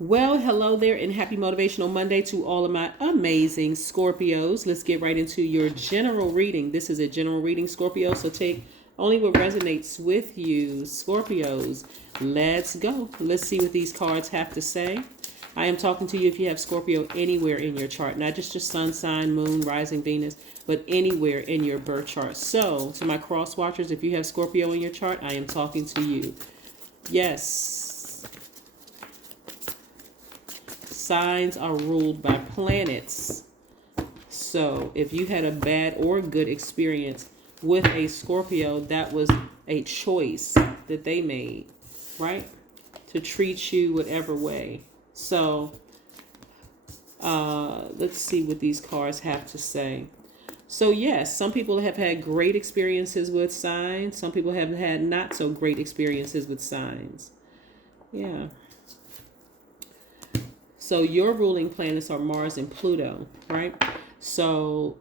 Well, hello there, and happy Motivational Monday to all of my amazing Scorpios. Let's get right into your general reading. This is a general reading, Scorpio, so take only what resonates with you, Scorpios. Let's go. Let's see what these cards have to say. I am talking to you if you have Scorpio anywhere in your chart, not just your sun sign, moon, rising Venus, but anywhere in your birth chart. So, to my cross watchers, if you have Scorpio in your chart, I am talking to you. Yes. Signs are ruled by planets. So if you had a bad or good experience with a Scorpio, that was a choice that they made, right? To treat you whatever way. So let's see what these cards have to say. So yes, some people have had great experiences with signs. Some people have had not so great experiences with signs. Yeah. So your ruling planets are Mars and Pluto, right? So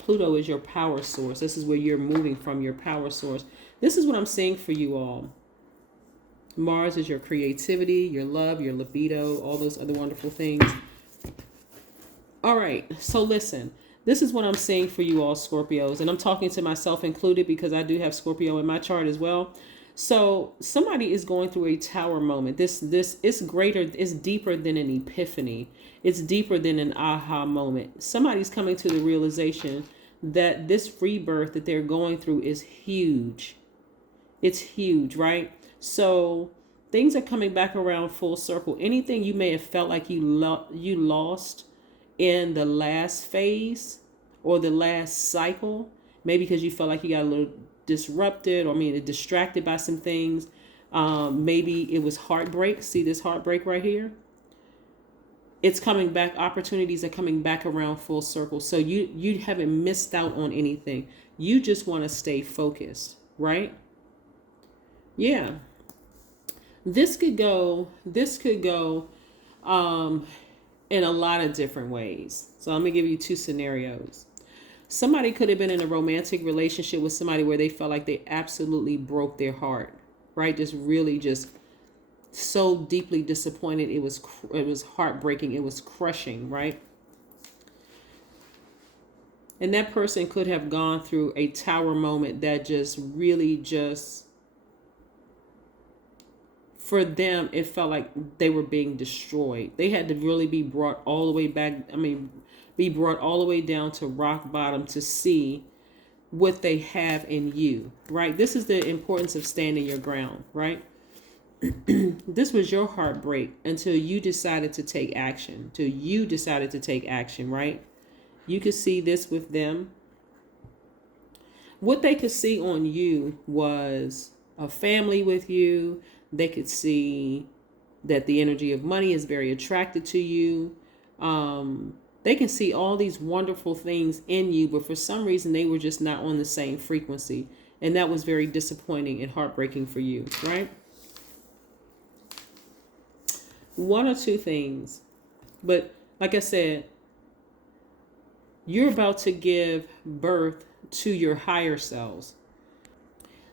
Pluto is your power source. This is where you're moving from, your power source. This is what I'm seeing for you all. Mars is your creativity, your love, your libido, all those other wonderful things. All right, so listen. This is what I'm seeing for you all, Scorpios. And I'm talking to myself included because I do have Scorpio in my chart as well. So somebody is going through a tower moment. This is greater, it's deeper than an epiphany. It's deeper than an aha moment. Somebody's coming to the realization that this rebirth that they're going through is huge. It's huge, right? So things are coming back around full circle. Anything you may have felt like you lost in the last phase or the last cycle, maybe because you felt like you got a little disrupted or distracted by some things. Maybe it was heartbreak. See this heartbreak right here? It's coming back. Opportunities are coming back around full circle. So you haven't missed out on anything. You just want to stay focused, right? Yeah. This could go in a lot of different ways. So I'm going to give you two scenarios. Somebody could have been in a romantic relationship with somebody where they felt like they absolutely broke their heart, right? Just so deeply disappointed. It was heartbreaking. It was crushing, right? And that person could have gone through a tower moment that for them, it felt like they were being destroyed. They had to really be brought all the way back. Be brought all the way down to rock bottom to see what they have in you, right? This is the importance of standing your ground, right? This was your heartbreak until you decided to take action, right? You could see this with them. What they could see on you was a family with you. They could see that the energy of money is very attracted to you. They can see all these wonderful things in you, but for some reason they were just not on the same frequency. And that was very disappointing and heartbreaking for you, right? One or two things. But like I said, you're about to give birth to your higher selves.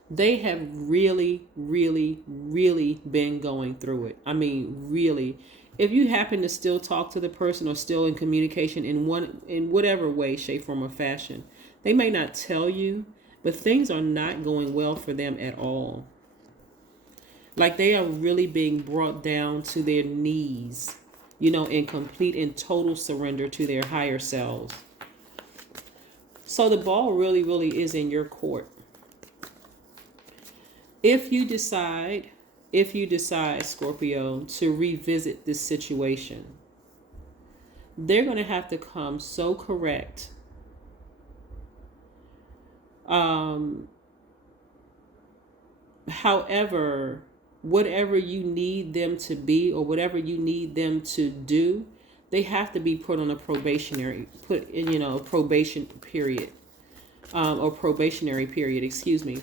They have really, really, really been going through it. Really. If you happen to still talk to the person or still in communication in whatever way, shape, form, or fashion, they may not tell you, but things are not going well for them at all. Like they are really being brought down to their knees, in complete and total surrender to their higher selves. So the ball really, really is in your court. If you decide, Scorpio, to revisit this situation, they're going to have to come so correct. However, whatever you need them to be or whatever you need them to do, they have to be put on a probation period, or probationary period, excuse me.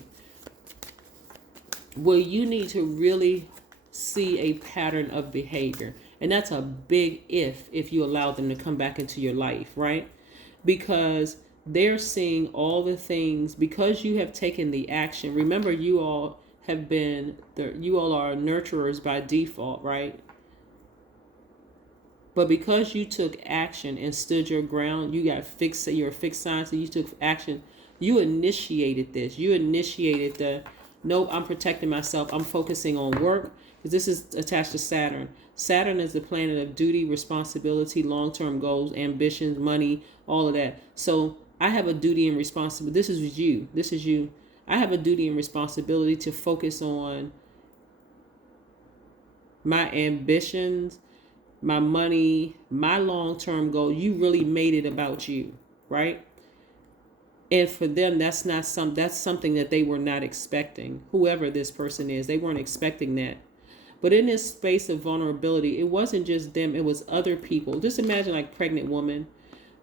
Well, you need to really see a pattern of behavior. And that's a big if you allow them to come back into your life, right? Because they're seeing all the things, because you have taken the action. Remember, you all are nurturers by default, right? But because you took action and stood your ground, you're a fixed sign, so you took action. You initiated this. You initiated nope, I'm protecting myself. I'm focusing on work, because this is attached to Saturn. Saturn is the planet of duty, responsibility, long-term goals, ambitions, money, all of that. So I have a duty and responsibility. This is you. This is you. I have a duty and responsibility to focus on my ambitions, my money, my long-term goal. You really made it about you, right? And for them, that's something that they were not expecting. Whoever this person is, they weren't expecting that. But in this space of vulnerability, it wasn't just them, it was other people. Just imagine like pregnant woman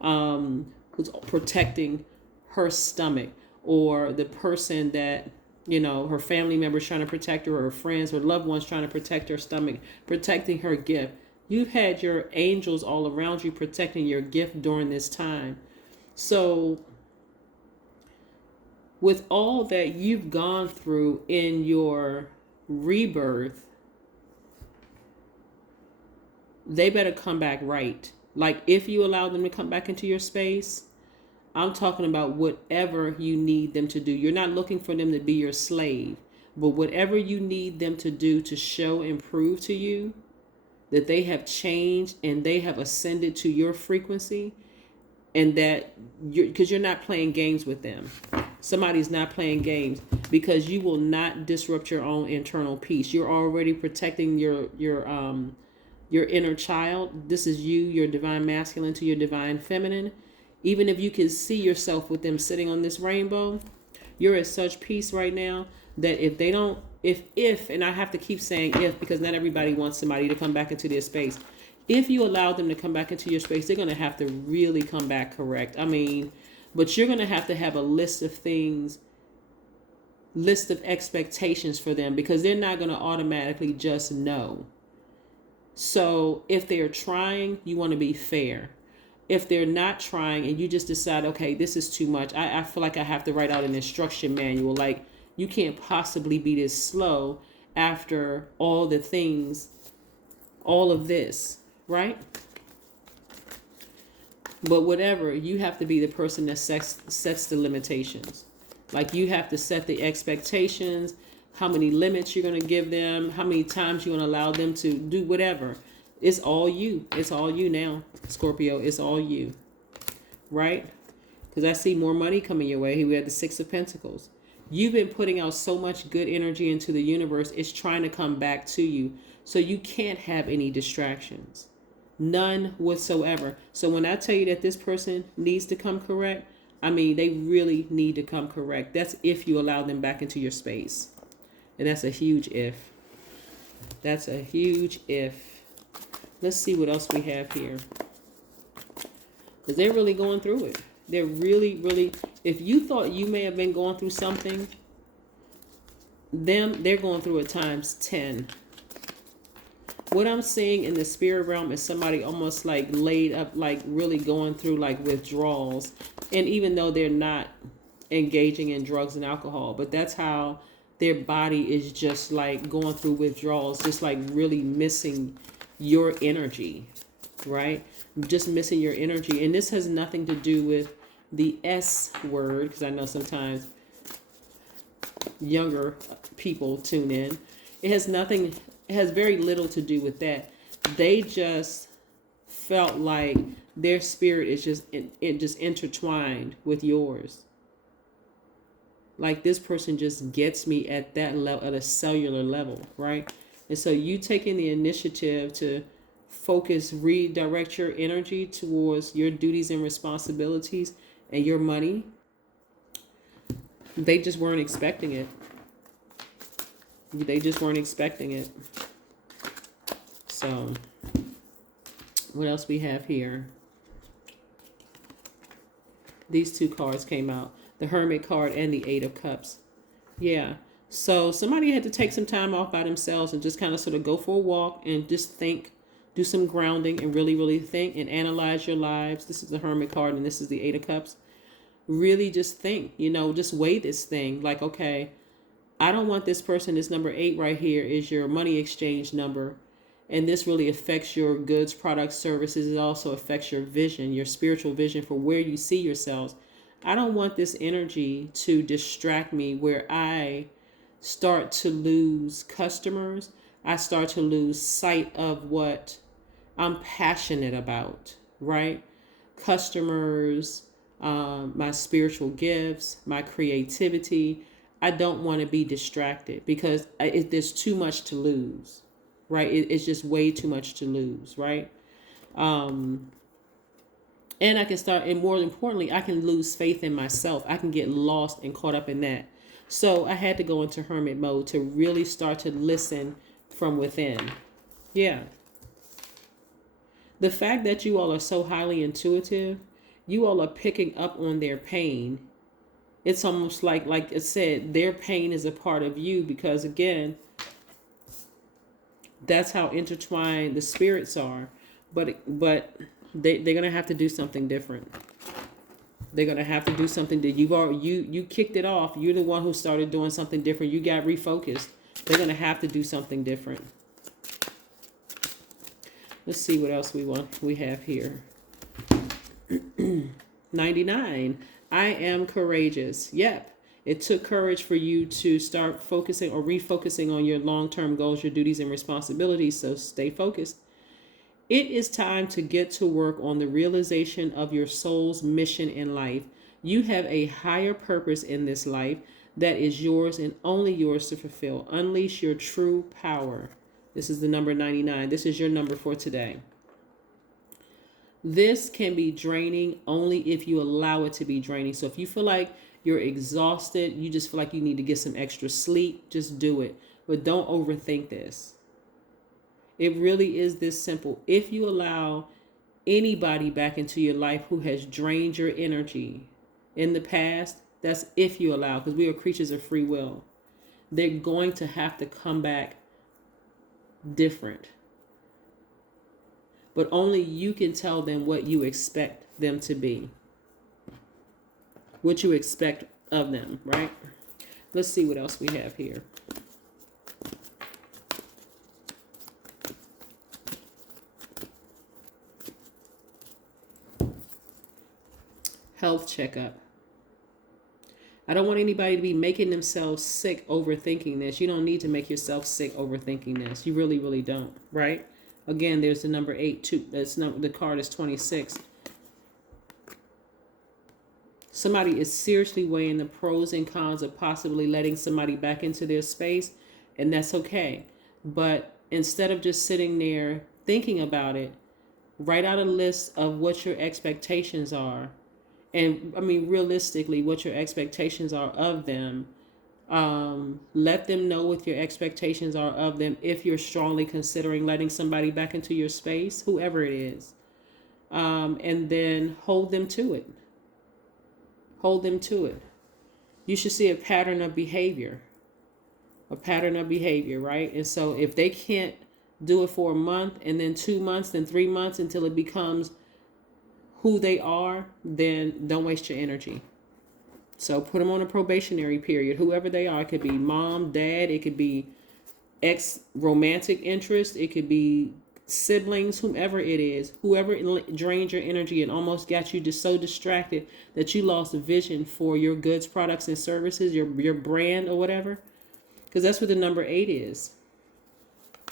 who's protecting her stomach, or the person that, her family members trying to protect her, or her friends, her loved ones trying to protect her stomach, protecting her gift. You've had your angels all around you protecting your gift during this time. So with all that you've gone through in your rebirth, they better come back right. Like, if you allow them to come back into your space, I'm talking about whatever you need them to do. You're not looking for them to be your slave, but whatever you need them to do to show and prove to you that they have changed and they have ascended to your frequency, and that because you're not playing games with them. Somebody's not playing games, because you will not disrupt your own internal peace. You're already protecting your inner child. This is you, your divine masculine to your divine feminine. Even if you can see yourself with them sitting on this rainbow, you're at such peace right now that if they don't, and I have to keep saying if, because not everybody wants somebody to come back into their space. If you allow them to come back into your space, they're going to have to really come back correct. But you're going to have a list of expectations for them, because they're not going to automatically just know. So if they're trying, you want to be fair. If they're not trying and you just decide, okay, this is too much, I feel like I have to write out an instruction manual. Like, you can't possibly be this slow after all the things, all of this, right? But whatever, you have to be the person that sets the limitations. Like, you have to set the expectations, how many limits you're going to give them, how many times you're going to allow them to do whatever. It's all you. It's all you now, Scorpio. It's all you, right? Because I see more money coming your way. We had the Six of Pentacles. You've been putting out so much good energy into the universe. It's trying to come back to you. So you can't have any distractions. None whatsoever. So when I tell you that this person needs to come correct, they really need to come correct. That's if you allow them back into your space. And that's a huge if. That's a huge if. Let's see what else we have here. Because they're really going through it. They're really, really... If you thought you may have been going through something, they're going through it times 10. What I'm seeing in the spirit realm is somebody almost like laid up, like really going through like withdrawals. And even though they're not engaging in drugs and alcohol, but that's how their body is just like going through withdrawals, just like really missing your energy, right? Just missing your energy. And this has nothing to do with the S word, because I know sometimes younger people tune in. It has very little to do with that. They just felt like their spirit is just intertwined with yours. Like, this person just gets me at that level, at a cellular level, right? And so you taking the initiative to focus, redirect your energy towards your duties and responsibilities and your money, they just weren't expecting it. They just weren't expecting it. So, what else we have here? These two cards came out. The Hermit card and the Eight of Cups. Yeah. So somebody had to take some time off by themselves and just kind of sort of go for a walk and just think, do some grounding and really, really think and analyze your lives. This is the Hermit card and this is the Eight of Cups. Really just think, just weigh this thing. Like, okay, I don't want this person, this number 8 right here is your money exchange number. And this really affects your goods, products, services. It also affects your vision, your spiritual vision for where you see yourselves. I don't want this energy to distract me where I start to lose customers. I start to lose sight of what I'm passionate about, right? Customers, my spiritual gifts, my creativity. I don't want to be distracted because there's too much to lose, right? It's just way too much to lose, right? And I can start, and more importantly, I can lose faith in myself. I can get lost and caught up in that. So I had to go into hermit mode to really start to listen from within. Yeah. The fact that you all are so highly intuitive, you all are picking up on their pain. It's almost like it said, their pain is a part of you because, again, that's how intertwined the spirits are. But they're going to have to do something different. They're going to have to do something that you kicked it off. You're the one who started doing something different. You got refocused. They're going to have to do something different. Let's see what else we have here. 99. I am courageous. Yep. It took courage for you to start focusing or refocusing on your long-term goals, your duties, and responsibilities. So stay focused. It is time to get to work on the realization of your soul's mission in life. You have a higher purpose in this life that is yours and only yours to fulfill. Unleash your true power. This is the number 99. This is your number for today. This can be draining only if you allow it to be draining. So if you feel like you're exhausted, you just feel like you need to get some extra sleep, just do it. But don't overthink this. It really is this simple. If you allow anybody back into your life who has drained your energy in the past, that's if you allow, because we are creatures of free will. They're going to have to come back different. But only you can tell them what you expect them to be. What you expect of them, right? Let's see what else we have here. Health checkup. I don't want anybody to be making themselves sick overthinking this. You don't need to make yourself sick overthinking this. You really, really don't, right? Again, there's the number 8. The card is 26. Somebody is seriously weighing the pros and cons of possibly letting somebody back into their space, and that's okay. But instead of just sitting there thinking about it, write out a list of what your expectations are. And I mean, realistically, what your expectations are of them. Let them know what your expectations are of them if you're strongly considering letting somebody back into your space, whoever it is. And then hold them to it. Hold them to it. You should see a pattern of behavior. A pattern of behavior, right? And so if they can't do it for a month and then 2 months, then 3 months until it becomes who they are, then don't waste your energy. So put them on a probationary period, whoever they are. It could be mom, dad, it could be ex-romantic interest, it could be siblings, whomever it is, whoever drained your energy and almost got you just so distracted that you lost vision for your goods, products, and services, your brand or whatever. Because that's what the number 8 is.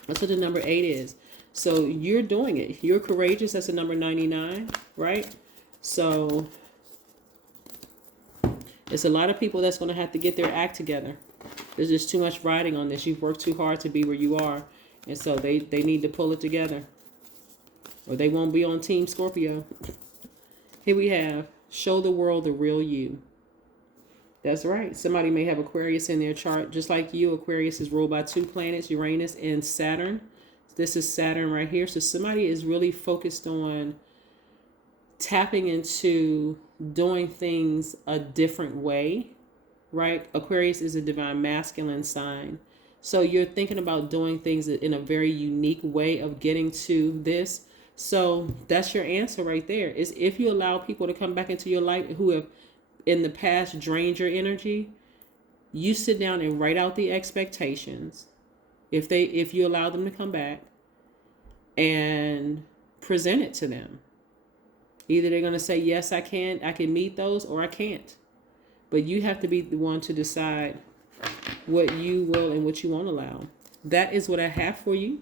That's what the number 8 is. So you're doing it. You're courageous. That's the number 99, right? So it's a lot of people that's going to have to get their act together. There's just too much riding on this. You've worked too hard to be where you are. And so they need to pull it together. Or they won't be on Team Scorpio. Here we have, show the world the real you. That's right. Somebody may have Aquarius in their chart. Just like you, Aquarius is ruled by 2 planets, Uranus and Saturn. This is Saturn right here. So somebody is really focused on tapping into doing things a different way, right? Aquarius is a divine masculine sign. So you're thinking about doing things in a very unique way of getting to this. So that's your answer right there. Is if you allow people to come back into your life who have in the past drained your energy, you sit down and write out the expectations. If you allow them to come back, and present it to them. Either they're going to say, yes, I can meet those, or I can't. But you have to be the one to decide what you will and what you won't allow. That is what I have for you.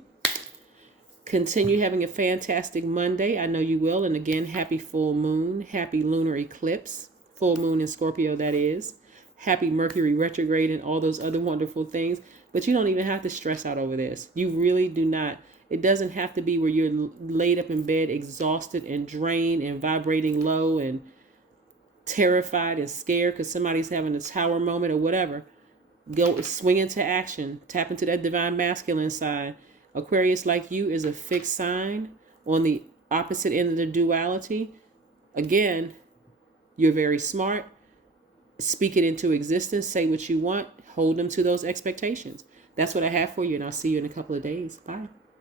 Continue having a fantastic Monday. I know you will. And again, happy full moon, happy lunar eclipse, full moon in Scorpio, that is. Happy Mercury retrograde and all those other wonderful things. But you don't even have to stress out over this. You really do not. It doesn't have to be where you're laid up in bed, exhausted and drained and vibrating low and terrified and scared because somebody's having a tower moment or whatever. Go swing into action. Tap into that divine masculine side. Aquarius, like you, is a fixed sign on the opposite end of the duality. Again, you're very smart. Speak it into existence. Say what you want. Hold them to those expectations. That's what I have for you, and I'll see you in a couple of days. Bye.